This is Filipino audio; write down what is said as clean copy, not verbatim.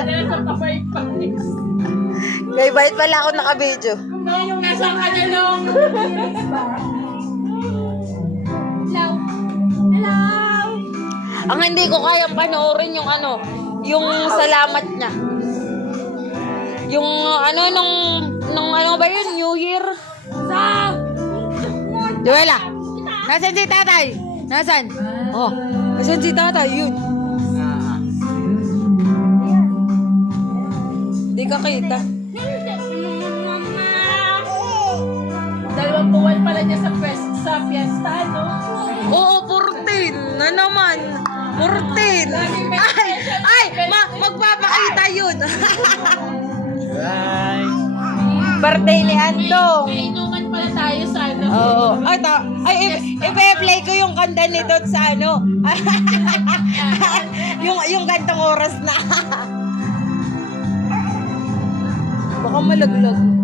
Nasa pamay-pamay. Kay bait pala ako naka-video. Yung nasa kanilong. Hello. Hello. Ang hindi ko kayang panoorin yung ano, yung salamat niya. Yung ano, nung ano ba yun, New Year? Sa. Joella, nasan si tatay? Nasan? Oh, nasan si tatay? Yun. Di ka kita. Dalawang buwan pala niya sa fiesta, no? Oo, 14 na naman. 14. Ay, magpapakita yun. Birthday ni Andong. May inuman pala tayo sa ano. Oo. I-play ko yung kanta nito sa ano. yung gantong oras na. Baka malaglag.